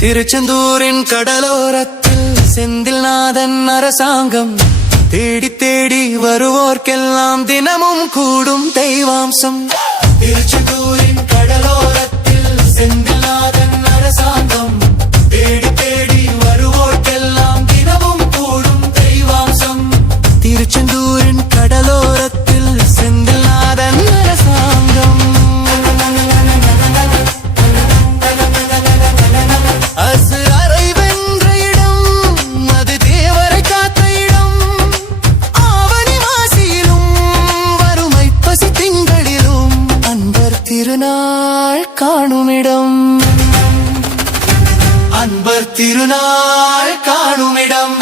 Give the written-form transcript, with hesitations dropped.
திருச்செந்தூரின் கடலோரத்தில் செந்தில்நாதன் அரசாங்கம் தேடி தேடி வருவோர்க்கெல்லாம் தினமும் கூடும் தெய்வாம்சம். திருச்செந்தூரின் கடலோரத்தில் செந்தில்நாதன் அரசாங்கம் தேடி தேடி வருவோர்க்கெல்லாம் தினமும் கூடும் தெய்வாம்சம். திருச்செந்தூரின் கடலோரத்தில் செந்தில்நாதன் அரசாங்கம். அசுரரை வென்ற இடம், அது தேவரை காத்த இடம். ஆவணி மாசியிலும் வறுமை பசி திங்களிலும் அன்பர் திருநாள் காணுமிடம். அன்பர் திருநாள் காணுமிடம்.